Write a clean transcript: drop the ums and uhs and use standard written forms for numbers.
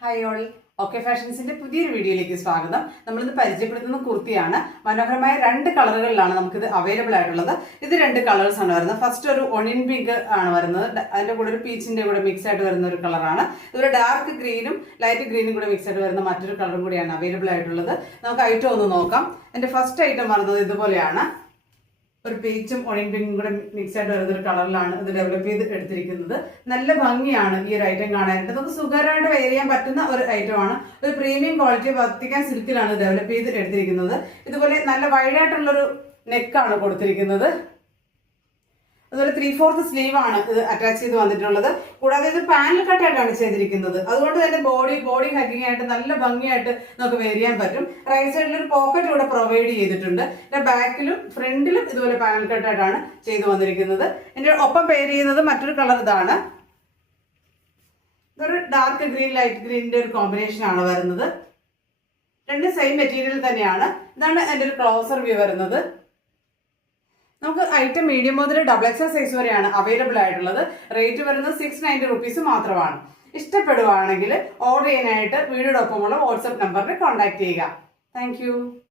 Hi all, okay ഫാഷൻസിന്റെ പുതിയൊരു വീഡിയോയിലേക്ക് സ്വാഗതം. നമ്മളിത് പരിചയപ്പെടുത്തുന്ന കുർത്തിയാണ്. മനോഹരമായ രണ്ട് കളറുകളിലാണ് നമുക്കിത് അവൈലബിൾ ആയിട്ടുള്ളത്. ഇത് രണ്ട് കളേഴ്സ് ആണ് വരുന്നത്. ഫസ്റ്റ് ഒരു ഒണിയൻ പിങ്ക് ആണ് വരുന്നത്. അതിന്റെ കൂടെ ഒരു പീച്ചിന്റെ കൂടെ മിക്സ് ആയിട്ട് വരുന്ന ഒരു കളറാണ്. ഇതൊരു ഡാർക്ക് ഗ്രീനും ലൈറ്റ് ഗ്രീനും കൂടെ മിക്സ് ആയിട്ട് വരുന്ന മറ്റൊരു കളറും കൂടിയാണ് അവൈലബിൾ ആയിട്ടുള്ളത്. നമുക്ക് ഐറ്റം ഒന്ന് നോക്കാം. എന്റെ ഫസ്റ്റ് ഐറ്റം വരുന്നത് ഇതുപോലെയാണ്. ഒരു പീച്ചും ഒണിയൻ പിങ്കും കൂടെ മിക്സ് ആയിട്ട് വരുന്ന ഒരു കളറിലാണ് ഇത് ഡെവലപ്പ് ചെയ്ത് എടുത്തിരിക്കുന്നത്. നല്ല ഭംഗിയാണ് ഈ ഒരു ഐറ്റം കാണാനായിട്ട്. നമുക്ക് സുഖകരമായിട്ട് വെയർ ചെയ്യാൻ പറ്റുന്ന ഒരു ഐറ്റമാണ്. ഒരു പ്രീമിയം ക്വാളിറ്റി വത്തിക്കാൻ സിൽക്കിലാണ് ഡെവലപ്പ് ചെയ്ത് എടുത്തിരിക്കുന്നത്. ഇതുപോലെ നല്ല വൈഡായിട്ടുള്ളൊരു നെക്കാണ് കൊടുത്തിരിക്കുന്നത്. അതുപോലെ 3/4 സ്ലീവ് ആണ് ഇത് അറ്റാച്ച് ചെയ്ത് വന്നിട്ടുള്ളത്. കൂടാതെ ഇത് പാനൽ കട്ടായിട്ടാണ് ചെയ്തിരിക്കുന്നത്. അതുകൊണ്ട് തന്നെ ബോഡി ഹഗ്ഗിങ് ആയിട്ട് നല്ല ഭംഗിയായിട്ട് നമുക്ക് വെയർ ചെയ്യാൻ പറ്റും. റൈറ്റ് സൈഡിൽ ഒരു പോക്കറ്റ് ഇവിടെ പ്രൊവൈഡ് ചെയ്തിട്ടുണ്ട്. ബാക്കിലും ഫ്രണ്ടിലും ഇതുപോലെ പാനൽ കട്ടായിട്ടാണ് ചെയ്ത് വന്നിരിക്കുന്നത്. ഇതിന്റെ ഒപ്പം പെയർ ചെയ്യുന്നത് മറ്റൊരു കളർ ഇതാണ്. ഇതൊരു ഡാർക്ക് ഗ്രീൻ ലൈറ്റ് ഗ്രീനിന്റെ ഒരു കോമ്പിനേഷൻ ആണ് വരുന്നത്. രണ്ട് സെയിം മെറ്റീരിയൽ തന്നെയാണ്. ഇതാണ് എന്റെ ഒരു ക്ലോസർ വ്യൂ വരുന്നത്. നമുക്ക് ഐറ്റം മീഡിയം മുതൽ XXL സൈസ് വരെയാണ് അവൈലബിൾ ആയിട്ടുള്ളത്. റേറ്റ് വരുന്നത് 690 റുപ്പീസ് മാത്രമാണ്. ഇഷ്ടപ്പെടുവാണെങ്കിൽ ഓർഡർ ചെയ്യാനായിട്ട് വീഡിയോടൊപ്പമുള്ള വാട്സ്ആപ്പ് നമ്പറിൽ കോൺടാക്ട് ചെയ്യുക. താങ്ക്